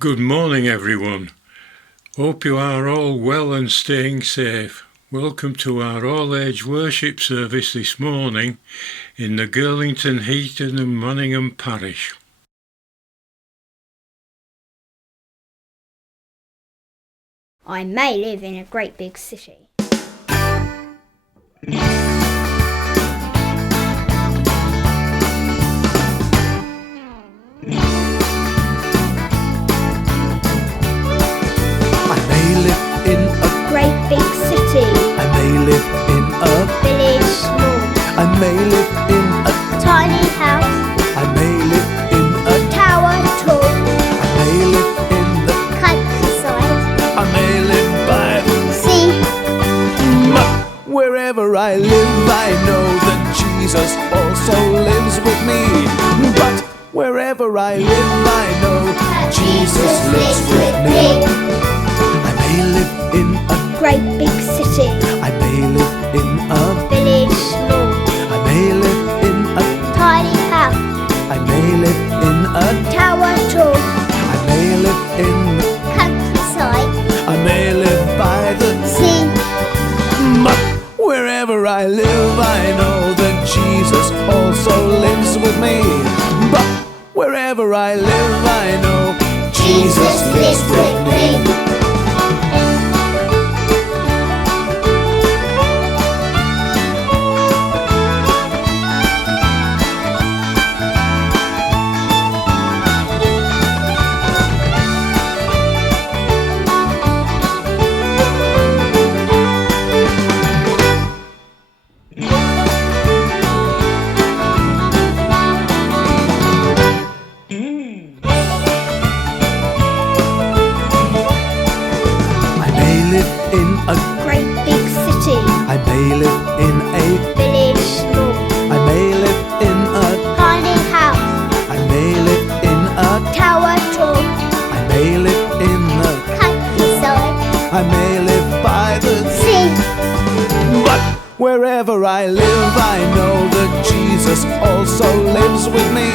Good morning, everyone. Hope you are all well and staying safe. Welcome to our all-age worship service this morning in the Girlington, Heaton and Manningham parish. I may live in a great big city. In a great big city. I may live in a village small. I may live in a tiny house. I may live in a tower tall. I may live in the countryside. I may live by the sea. But wherever I live, I know that Jesus also lives with me. But wherever I live, I know Jesus lives with me. I may live in a great big city. I may live in a village small. I may live in a tiny house. I may live in a tower tall. I may live in the countryside. I may live by the sea. But wherever I live, I know that Jesus also lives with me. But wherever I live, I know Jesus lives with me. In a great big city. I may live in a village small. I may live in a tiny house. I may live in a tower tall. I may live in the countryside. I may live by the sea. But wherever I live, I know that Jesus also lives with me.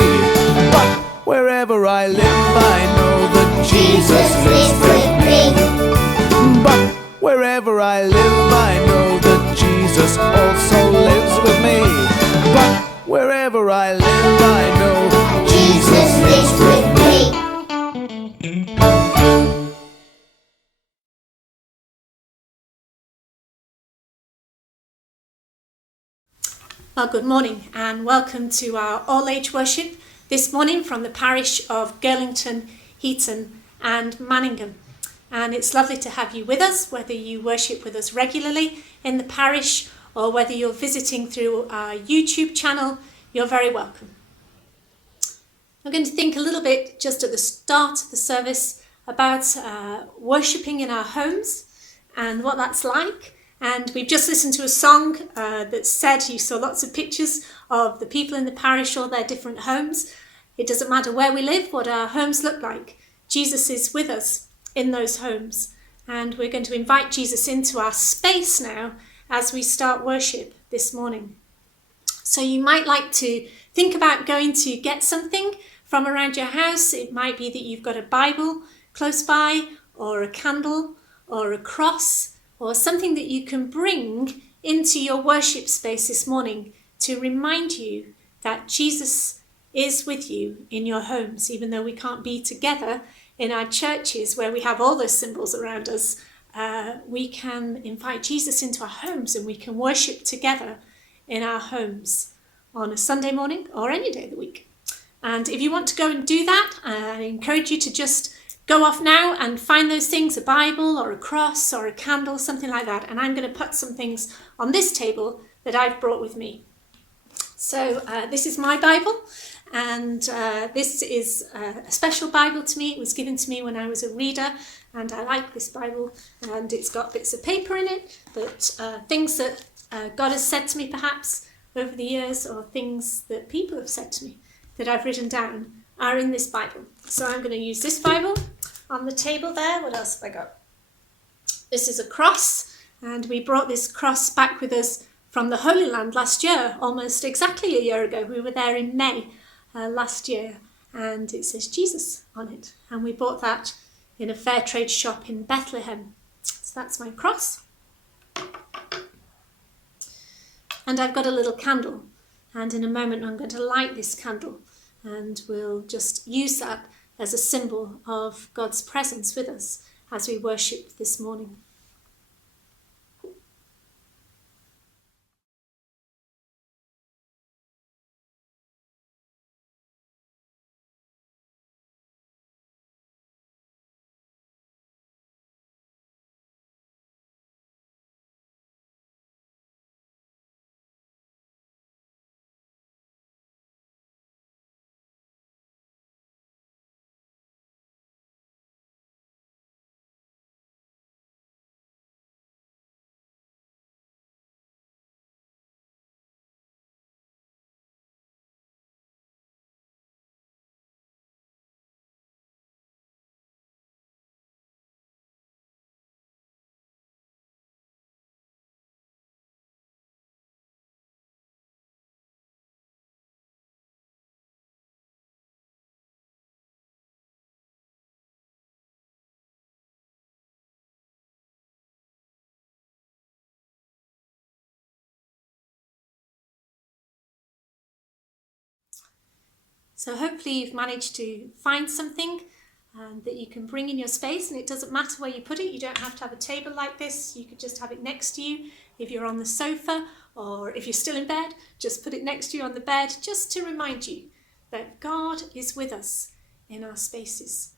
But wherever I live, I know that Jesus lives with me. But wherever I live, I know that Jesus also lives with me. But wherever I live, I know Jesus lives with me. Well, good morning and welcome to our all-age worship this morning from the parish of Girlington, Heaton and Manningham. And it's lovely to have you with us, whether you worship with us regularly in the parish or whether you're visiting through our YouTube channel, you're very welcome. I'm going to think a little bit just at the start of the service about worshipping in our homes and what that's like. And we've just listened to a song that said, you saw lots of pictures of the people in the parish or their different homes. It doesn't matter where we live, what our homes look like. Jesus is with us in those homes. And we're going to invite Jesus into our space now as we start worship this morning. So you might like to think about going to get something from around your house. It might be that you've got a Bible close by, or a candle, or a cross, or something that you can bring into your worship space this morning to remind you that Jesus is with you in your homes, even though we can't be together in our churches where we have all those symbols around us. We can invite Jesus into our homes and we can worship together in our homes on a Sunday morning or any day of the week. And if you want to go and do that, I encourage you to just go off now and find those things, a Bible or a cross or a candle, something like that. And I'm going to put some things on this table that I've brought with me. So this is my Bible, and this is a special Bible to me. It was given to me when I was a reader, and I like this Bible, and it's got bits of paper in it, but things that God has said to me perhaps over the years, or things that people have said to me that I've written down, are in this Bible. So I'm going to use this Bible on the table there. What else have I got? This is a cross, and we brought this cross back with us from the Holy Land last year, almost exactly a year ago. We were there in May last year, and it says Jesus on it. And we bought that in a fair trade shop in Bethlehem. So that's my cross. And I've got a little candle, and in a moment I'm going to light this candle, and we'll just use that as a symbol of God's presence with us as we worship this morning. So hopefully you've managed to find something that you can bring in your space, and it doesn't matter where you put it. You don't have to have a table like this. You could just have it next to you. If you're on the sofa, or if you're still in bed, just put it next to you on the bed, just to remind you that God is with us in our spaces,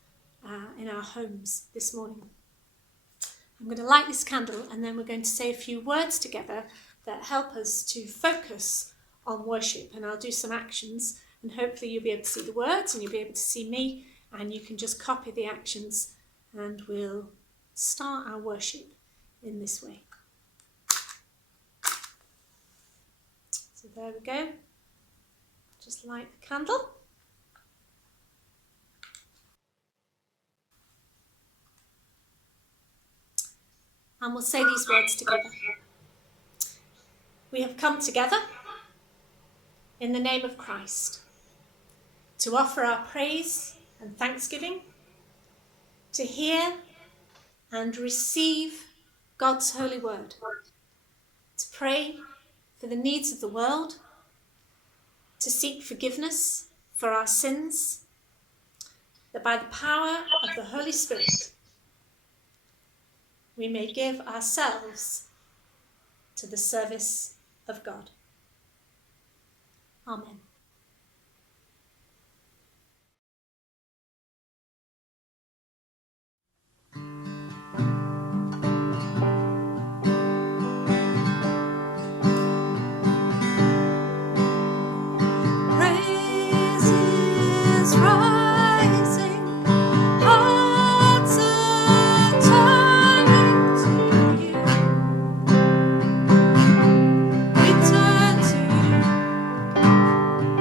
in our homes this morning. I'm going to light this candle, and then we're going to say a few words together that help us to focus on worship, and I'll do some actions, and hopefully you'll be able to see the words and you'll be able to see me, and you can just copy the actions, and we'll start our worship in this way. So there we go. Just light the candle. And we'll say these words together. We have come together in the name of Christ to offer our praise and thanksgiving, to hear and receive God's holy word, to pray for the needs of the world, to seek forgiveness for our sins, that by the power of the Holy Spirit we may give ourselves to the service of God. Amen. Praises rising, hearts are turning to you. We turn to you.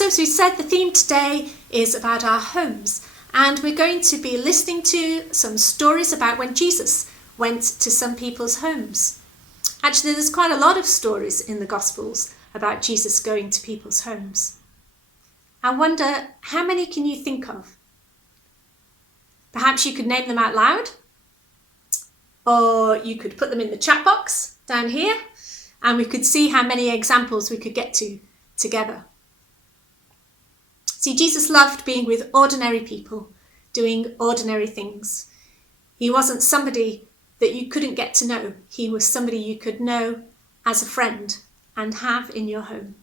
So as we said, the theme today is about our homes, and we're going to be listening to some stories about when Jesus went to some people's homes. Actually, there's quite a lot of stories in the Gospels about Jesus going to people's homes. I wonder, how many can you think of? Perhaps you could name them out loud, or you could put them in the chat box down here, and we could see how many examples we could get to together. See, Jesus loved being with ordinary people, doing ordinary things. He wasn't somebody that you couldn't get to know. He was somebody you could know as a friend and have in your home.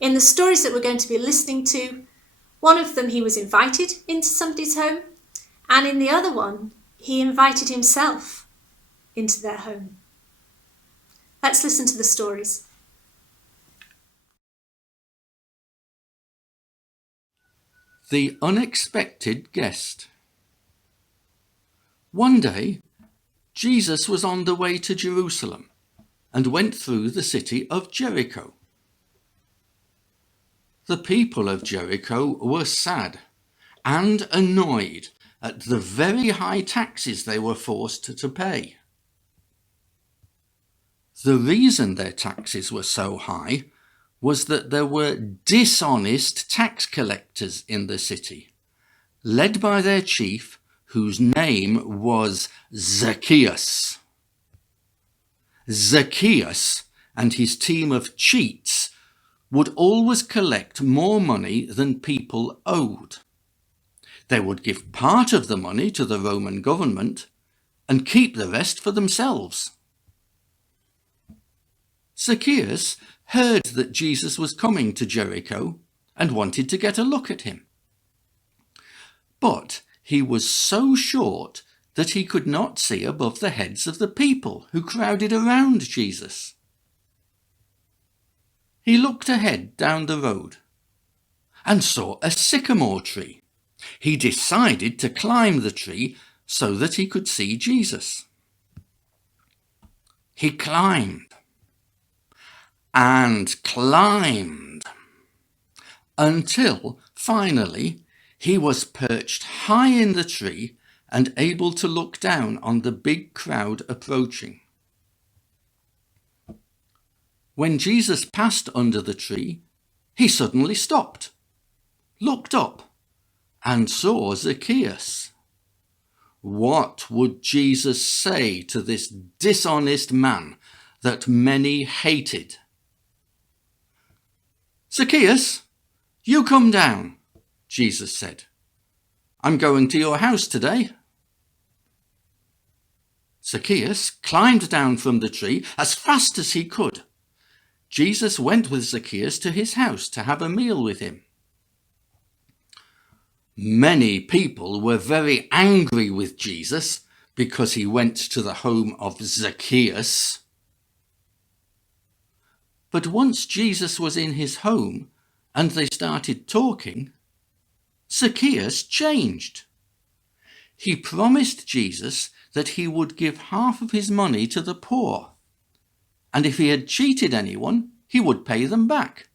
In the stories that we're going to be listening to, one of them he was invited into somebody's home, and in the other one, he invited himself into their home. Let's listen to the stories. The unexpected guest. One day, Jesus was on the way to Jerusalem and went through the city of Jericho. The people of Jericho were sad and annoyed at the very high taxes they were forced to pay. The reason their taxes were so high was that there were dishonest tax collectors in the city, led by their chief, whose name was Zacchaeus. Zacchaeus and his team of cheats would always collect more money than people owed. They would give part of the money to the Roman government and keep the rest for themselves. Zacchaeus heard that Jesus was coming to Jericho and wanted to get a look at him. But he was so short that he could not see above the heads of the people who crowded around Jesus. He looked ahead down the road and saw a sycamore tree. He decided to climb the tree so that he could see Jesus. He climbed and climbed until finally he was perched high in the tree and able to look down on the big crowd approaching. When Jesus passed under the tree, he suddenly stopped, looked up, and saw Zacchaeus. What would Jesus say to this dishonest man that many hated? "Zacchaeus, you come down," Jesus said. "I'm going to your house today." Zacchaeus climbed down from the tree as fast as he could. Jesus went with Zacchaeus to his house to have a meal with him. Many people were very angry with Jesus because he went to the home of Zacchaeus. But once Jesus was in his home and they started talking, Zacchaeus changed. He promised Jesus that he would give half of his money to the poor, and if he had cheated anyone, he would pay them back.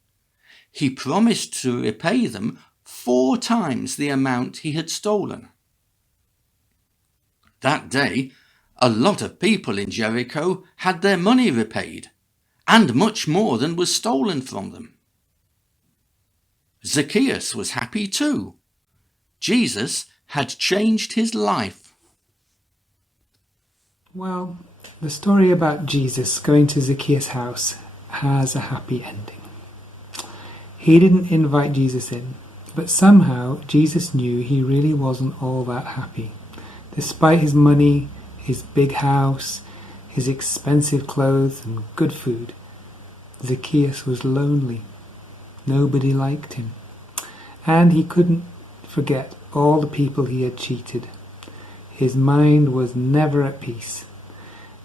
He promised to repay them 4 times the amount he had stolen. That day, a lot of people in Jericho had their money repaid, and much more than was stolen from them. Zacchaeus was happy too. Jesus had changed his life. Well, the story about Jesus going to Zacchaeus' house has a happy ending. He didn't invite Jesus in, but somehow Jesus knew he really wasn't all that happy. Despite his money, his big house, his expensive clothes and good food, Zacchaeus was lonely. Nobody liked him. And he couldn't forget all the people he had cheated. His mind was never at peace,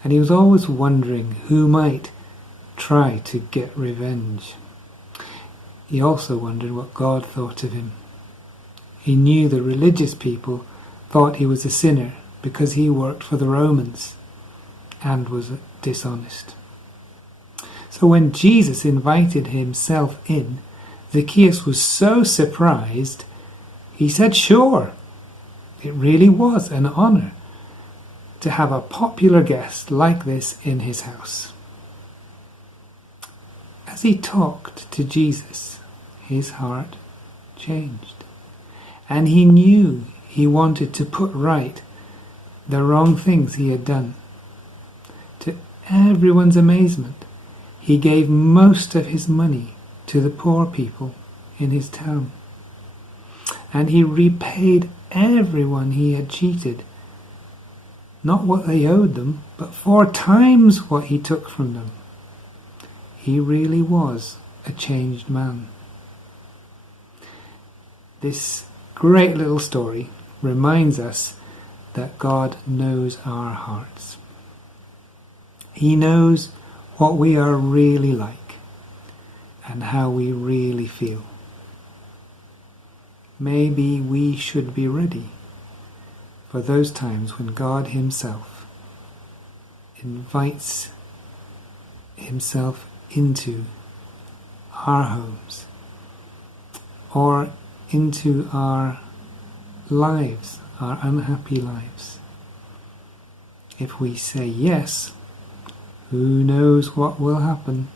and he was always wondering who might try to get revenge. He also wondered what God thought of him. He knew the religious people thought he was a sinner because he worked for the Romans and was dishonest. So when Jesus invited himself in, Zacchaeus was so surprised, he said, sure, it really was an honour to have a popular guest like this in his house. As he talked to Jesus, his heart changed, and he knew he wanted to put right the wrong things he had done. To everyone's amazement, he gave most of his money to the poor people in his town, and he repaid everyone he had cheated, not what they owed them, but 4 times what he took from them. He really was a changed man. This great little story reminds us that God knows our hearts. He knows what we are really like and how we really feel. Maybe we should be ready for those times when God himself invites himself into our homes or into our lives, our unhappy lives. If we say yes, who knows what will happen?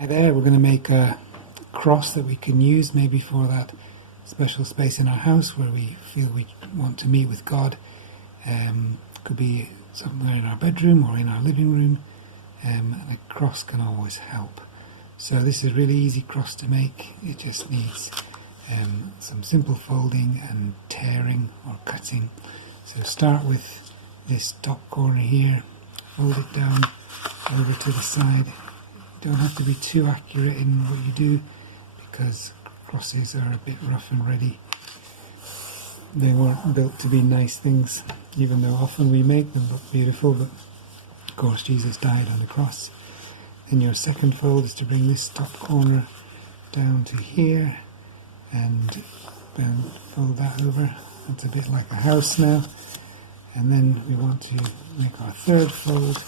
Hi there, we're going to make a cross that we can use maybe for that special space in our house where we feel we want to meet with God. Could be somewhere in our bedroom or in our living room, and a cross can always help. So this is a really easy cross to make. It just needs some simple folding and tearing or cutting. So start with this top corner here, fold it down over to the side. You don't have to be too accurate in what you do because crosses are a bit rough and ready. They weren't built to be nice things, even though often we make them look beautiful, but of course Jesus died on the cross. Then your second fold is to bring this top corner down to here and then fold that over. That's a bit like a house now. And then we want to make our third fold,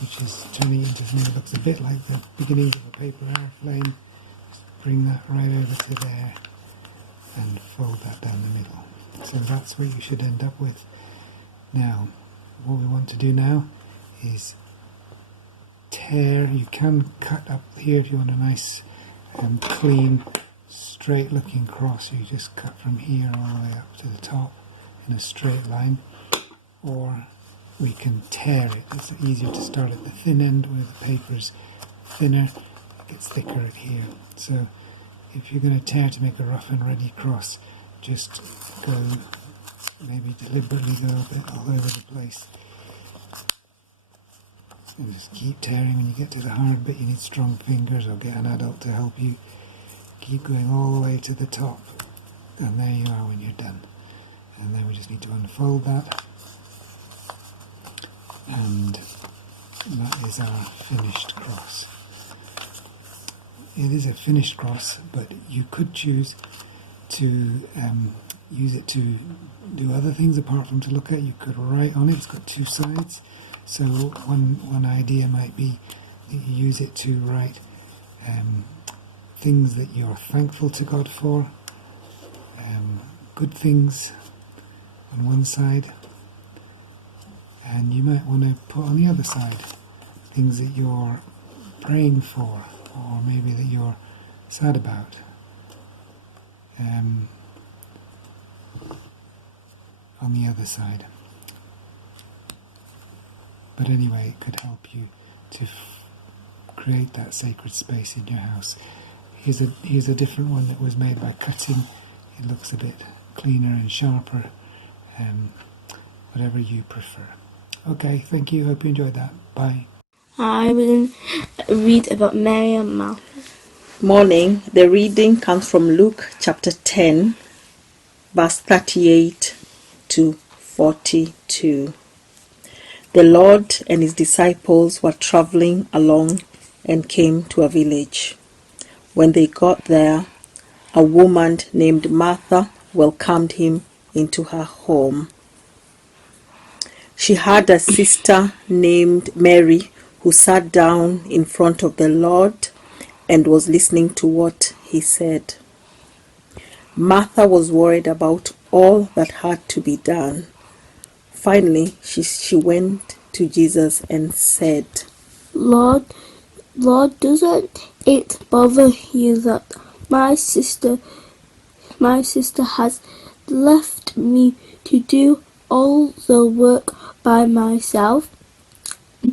which is turning into something that looks a bit like the beginnings of a paper airplane. Just bring that right over to there and fold that down the middle. So that's what you should end up with. Now, what we want to do now is tear. You can cut up here if you want a nice clean, straight looking cross. You just cut from here all the way up to the top in a straight line. Or we can tear it. It's easier to start at the thin end where the paper's thinner. It gets thicker at here. So if you're going to tear to make a rough and ready cross, just go, maybe deliberately go a bit all over the place. And just keep tearing. When you get to the hard bit, you need strong fingers, or get an adult to help you. Keep going all the way to the top. And there you are when you're done. And then we just need to unfold that. And that is our finished cross. It is a finished cross, but you could choose to use it to do other things apart from to look at. You could write on it. It's got 2 sides. So one idea might be that you use it to write things that you're thankful to God for, good things on one side, and you might want to put on the other side things that you're praying for, or maybe that you're sad about. On the other side. But anyway, it could help you to create that sacred space in your house. Here's a different one that was made by cutting. It looks a bit cleaner and sharper. Whatever you prefer. Okay, thank you. Hope you enjoyed that. Bye. I will read about Mary and Martha. Morning. The reading comes from Luke chapter 10, verse 38 to 42. The Lord and his disciples were traveling along and came to a village. When they got there, a woman named Martha welcomed him into her home. She had a sister named Mary who sat down in front of the Lord and was listening to what he said. Martha was worried about all that had to be done. Finally, she went to Jesus and said, Lord, doesn't it bother you that my sister has left me to do all the work by myself?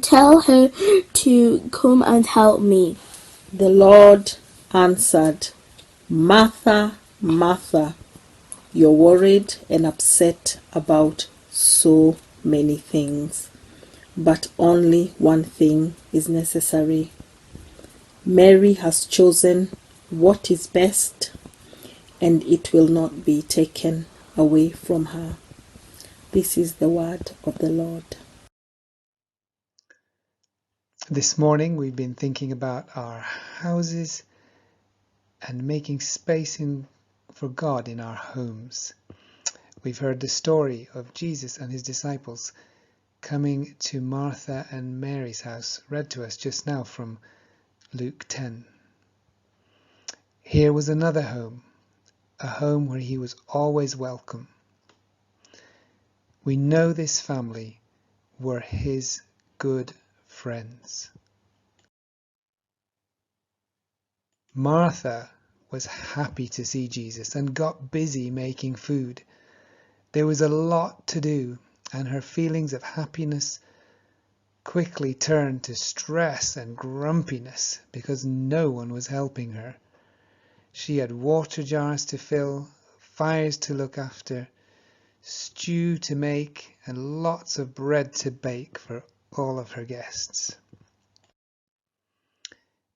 Tell her to come and help me. The Lord answered, Martha, Martha, you're worried and upset about so many things, but only one thing is necessary. Mary has chosen what is best, and it will not be taken away from her. This is the word of the Lord. This morning we've been thinking about our houses and making space for God in our homes. We've heard the story of Jesus and his disciples coming to Martha and Mary's house, read to us just now from Luke 10. Here was another home, a home where he was always welcome. We know this family were his good friends. Martha was happy to see Jesus and got busy making food. There was a lot to do, and her feelings of happiness quickly turned to stress and grumpiness because no one was helping her. She had water jars to fill, fires to look after, stew to make, and lots of bread to bake for all of her guests.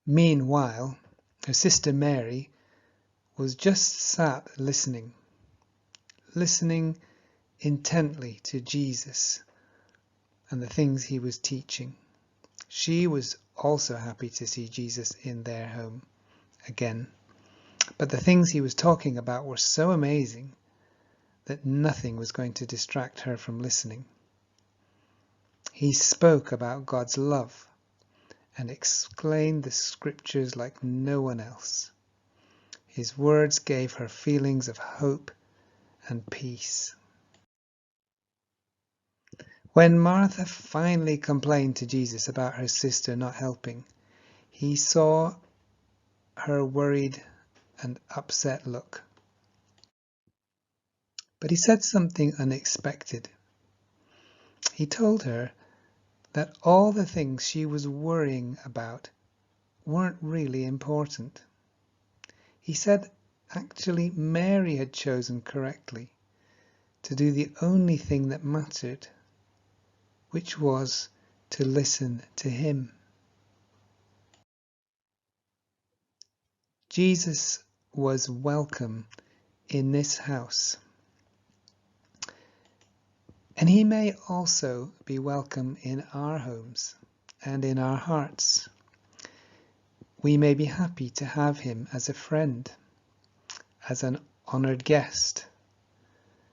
Meanwhile, her sister Mary was just sat listening intently to Jesus and the things he was teaching. She was also happy to see Jesus in their home again. But the things he was talking about were so amazing that nothing was going to distract her from listening. He spoke about God's love and explained the scriptures like no one else. His words gave her feelings of hope and peace. When Martha finally complained to Jesus about her sister not helping, he saw her worried and upset look. But he said something unexpected. He told her that all the things she was worrying about weren't really important. He said actually Mary had chosen correctly to do the only thing that mattered, which was to listen to him. Jesus was welcome in this house, and he may also be welcome in our homes and in our hearts. We may be happy to have him as a friend, as an honoured guest,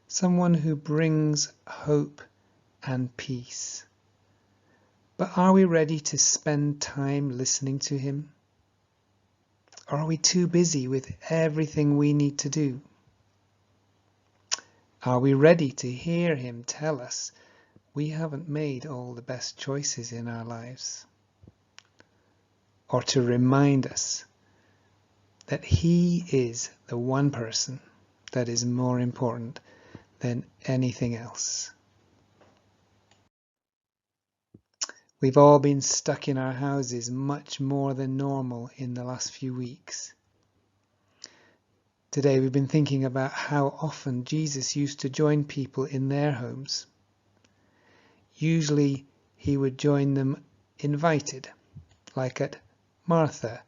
someone who brings hope and peace. But are we ready to spend time listening to him? Or are we too busy with everything we need to do? Are we ready to hear him tell us we haven't made all the best choices in our lives? Or to remind us that he is the one person that is more important than anything else? We've all been stuck in our houses much more than normal in the last few weeks. Today we've been thinking about how often Jesus used to join people in their homes. Usually he would join them invited, like at Martha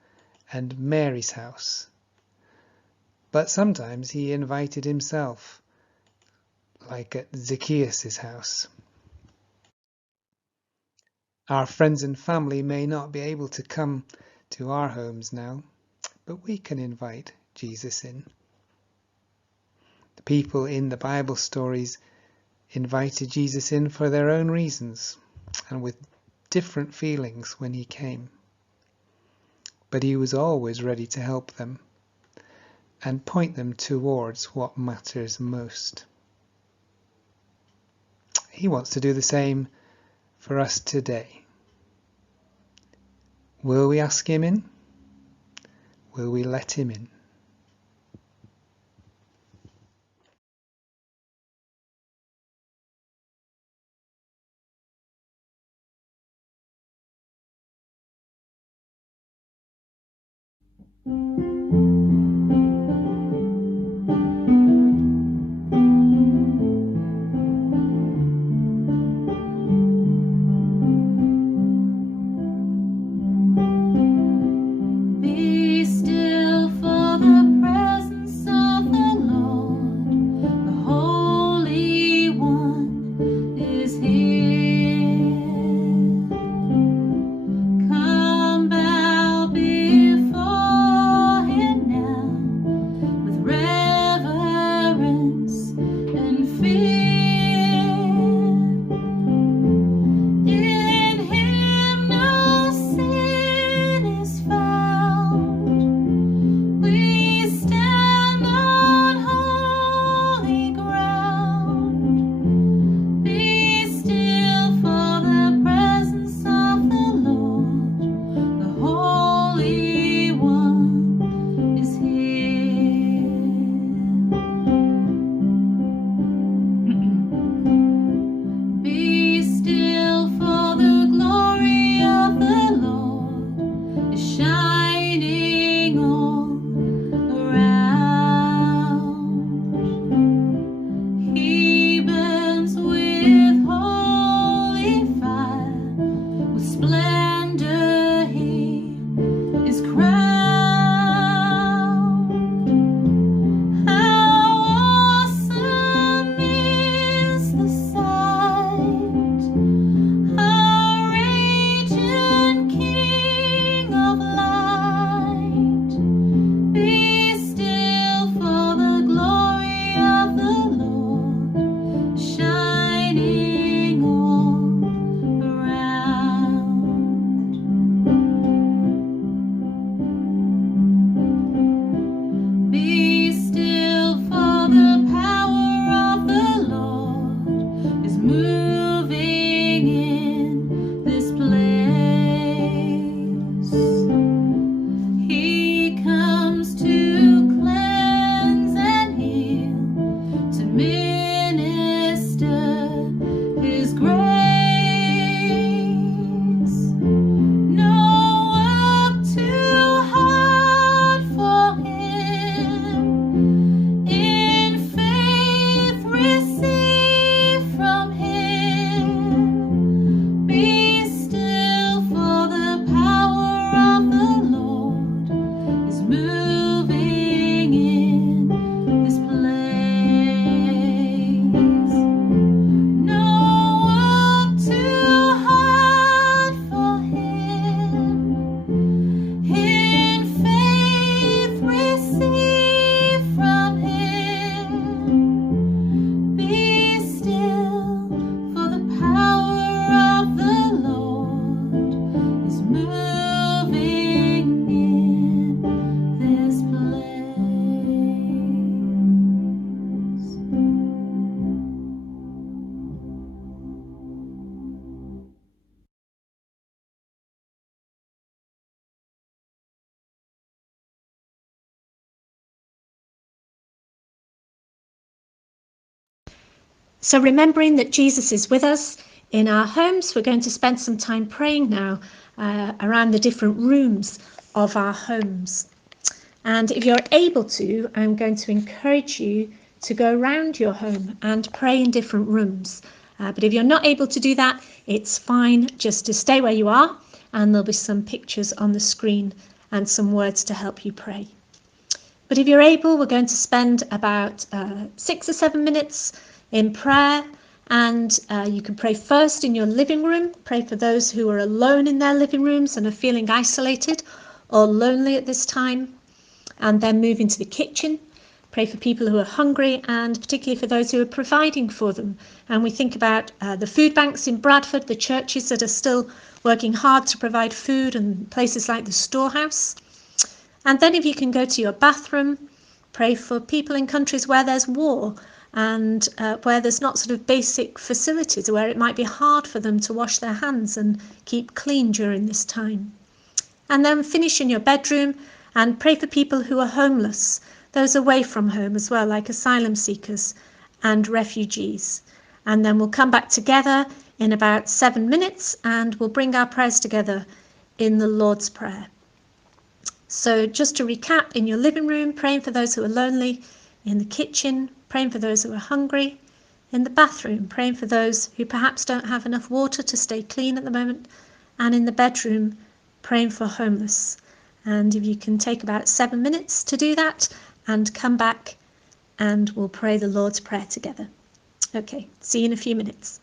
and Mary's house. But sometimes he invited himself, like at Zacchaeus' house. Our friends and family may not be able to come to our homes now, but we can invite Jesus in. The people in the Bible stories invited Jesus in for their own reasons and with different feelings when he came. But he was always ready to help them and point them towards what matters most. He wants to do the same for us today. Will we ask him in? Will we let him in? Be still for the presence of the Lord. The Holy One is here. Come bow before him now with reverence and fear. In him no sin is found. We stand on holy ground. Be still for the presence of the Lord. The Holy One is here. Be still for the glory of the Lord is shining all around. He burns with holy fire, with splendor he is crowned. How awesome is the sight, our raging King of light. Be still for the glory of the Lord, shining all around. Be still for the power of the Lord is moving in this place. He comes to cleanse and heal, to minister his grace. No work too hard for him. In faith receive from him. Be still for the power of the Lord is moving in this place. No work too hard for him. In faith receive from him. Be still for the power of the Lord is moving in this place. So remembering that Jesus is with us in our homes, we're going to spend some time praying now around the different rooms of our homes. And if you're able to, I'm going to encourage you to go around your home and pray in different rooms. But if you're not able to do that, it's fine just to stay where you are, and there'll be some pictures on the screen and some words to help you pray. But if you're able, we're going to spend about 6 or 7 minutes in prayer And you can pray first in your living room. Pray for those who are alone in their living rooms and are feeling isolated or lonely at this time. And then move into the kitchen. Pray for people who are hungry, and particularly for those who are providing for them. And we think about the food banks in Bradford, the churches that are still working hard to provide food, and places like the storehouse. And then if you can go to your bathroom, pray for people in countries where there's war and where there's not sort of basic facilities, where it might be hard for them to wash their hands and keep clean during this time. And then finish in your bedroom and pray for people who are homeless, those away from home as well, like asylum seekers and refugees. And then we'll come back together in about 7 minutes and we'll bring our prayers together in the Lord's Prayer. So just to recap, in your living room, praying for those who are lonely; in the kitchen, praying for those who are hungry; in the bathroom, praying for those who perhaps don't have enough water to stay clean at the moment; and in the bedroom, praying for homeless. And if you can take about 7 minutes to do that and come back and we'll pray the Lord's Prayer together. Okay, see you in a few minutes.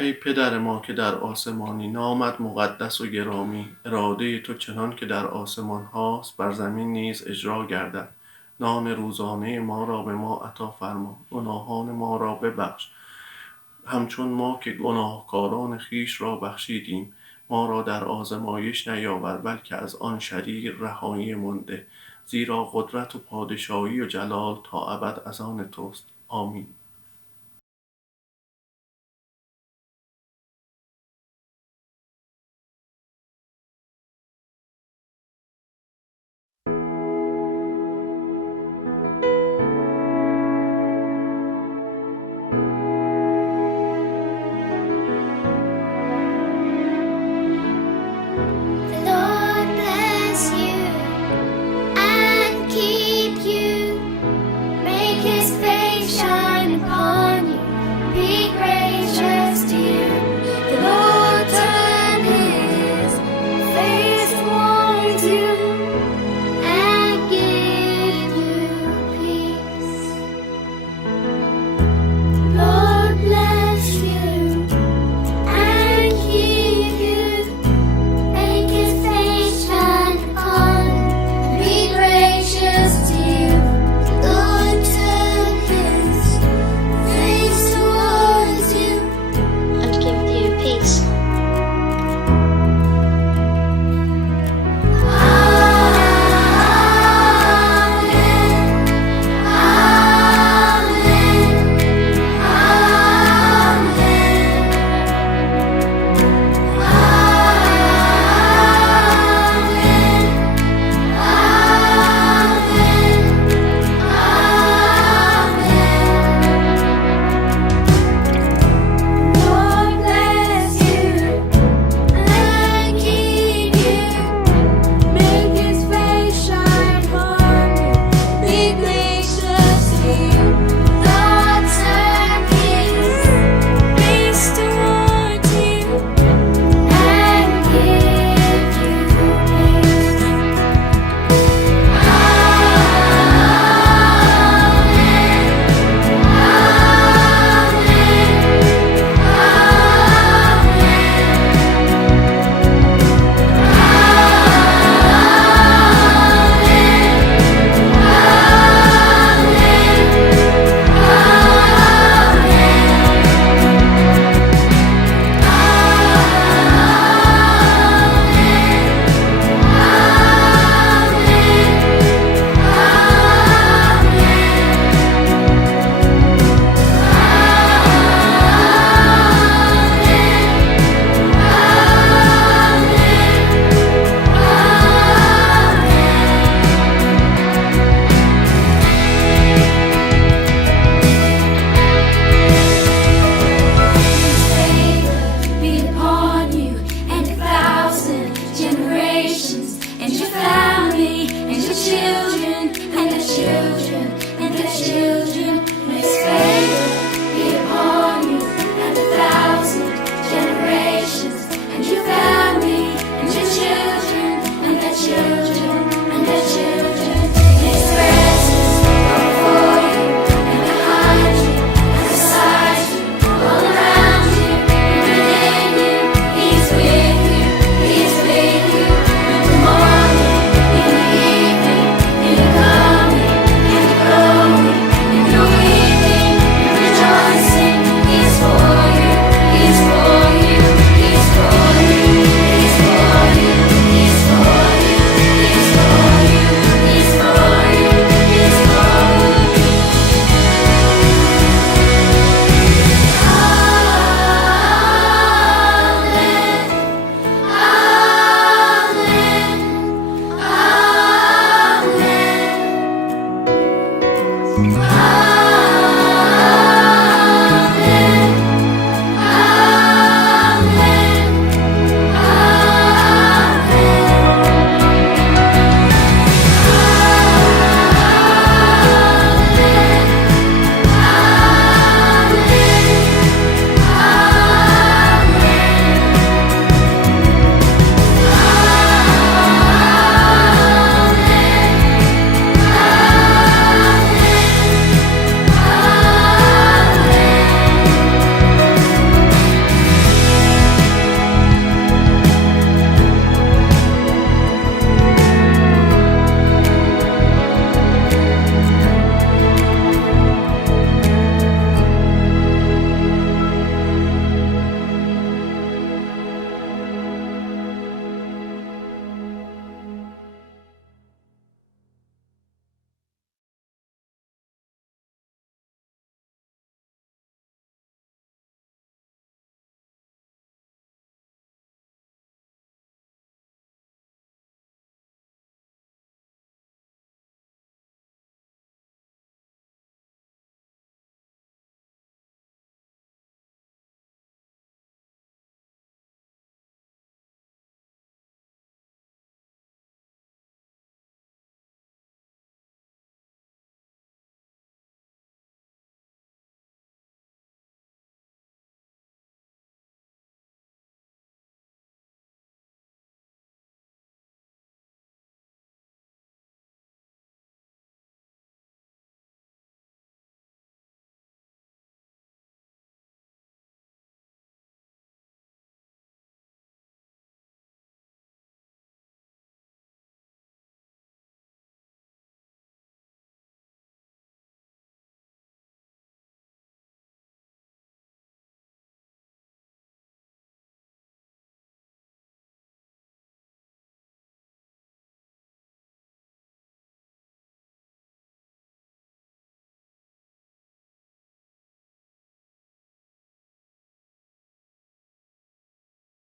ای پدر ما که در آسمانی، نامت مقدس و گرامی. اراده تو چنان که در آسمان هاست بر زمین نیز اجرا گردد. نان روزانه ما را به ما عطا فرما. گناهان ما را ببخش همچون ما که گناهکاران خیش را بخشیدیم. ما را در آزمایش نیاور بلکه از آن شریر رهایی مانده. زیرا قدرت و پادشاهی و جلال تا ابد از آن توست. آمین.